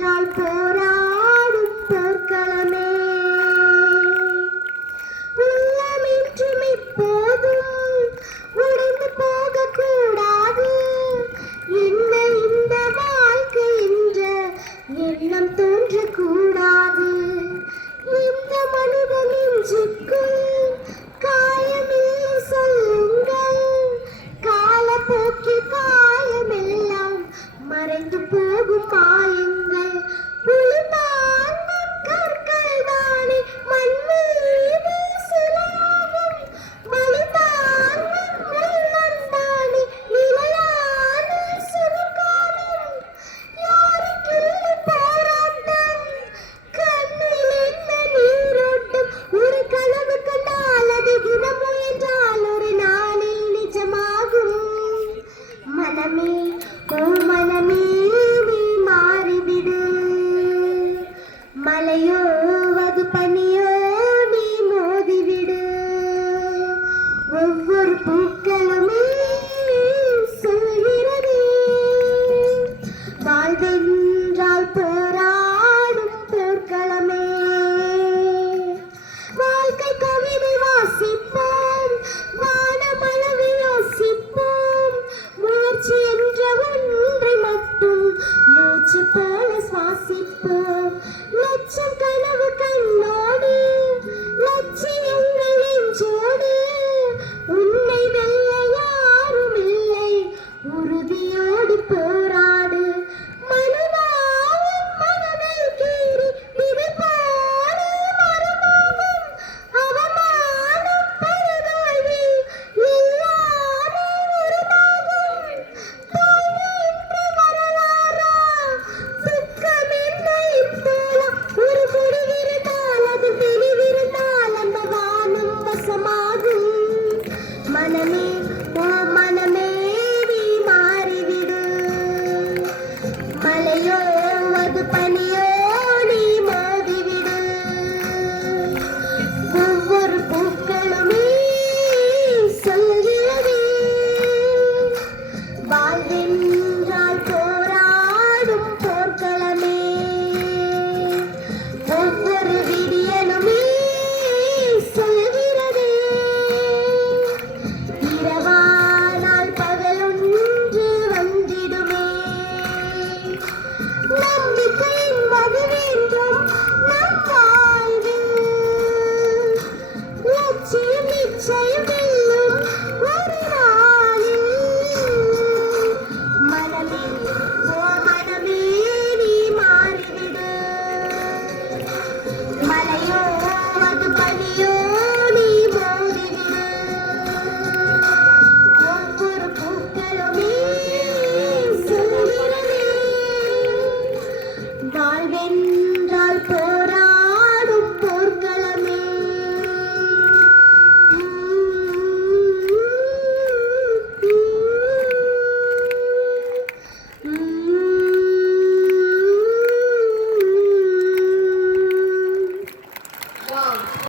வாழ்வென்றால் போராடும் போர்க்களமே. உள்ளமென்றும் எப்போதும் உடைந்து போகக்கூடாது. என்ன இந்த வாழ்க்கை என்ற எண்ணம் தோன்றக்கூடாது. இந்த மனித நெஞ்சுக்குள் காயமில்லை சொல்லுங்கள். காலப்போக்கில் காயமெல்லாம் மறைந்து போகும் மாயங்கள். புலிதாங்கும் கற்கள் தானே மண் மீது சிலையாகும். வலிதாங்கும் உள்ளம் தானே நிலையான சுககாலம். யாருக்கில்லை போராட்டம், கண்ணில் என்ன நீரோட்டம். ஒரு கனவு கண்டால் அது தினம் முயன்றால் ஒரு நாளில் நிஜமாகும். மனமே ஓ மனமே நீ மாறிவிடு. மலையோ அது பனியோ நீ மோதிவிடு. ஒவ்வொரு பூக்களுமே சொல்கிறது வாழ்வென்றால் போராடும் போர்க்களமே. வாழ்க்கை கவிதை வாசிப்போம், வானமளவை யோசிப்போம். முயற்சி என்ற ஒன்றை மட்டும் மூச்சு போல சுவாசிப்போம். லட்சம் கனவு கண்ணோடு, லட்சியங்கள் நெஞ்சோடு. உன்னை வெல்ல யாரும் இல்லை, உறுதியோடு போராடு. மனதாவும் மனதை கீறி விதைப்பான மரமாகும். அவமானம் படுதோல்வி எல்லாமே உருவாகும். தோல்வி என்று வரலாறா, துக்கம் என்ன இப்போலா. ஒரு முடிவிருந்தால் அது தெளிவிருந்தால் அந்த வானம் வசமாகும். மனமே ஓ மனமே நீ மாறிவிடு. மலையோ அது பனி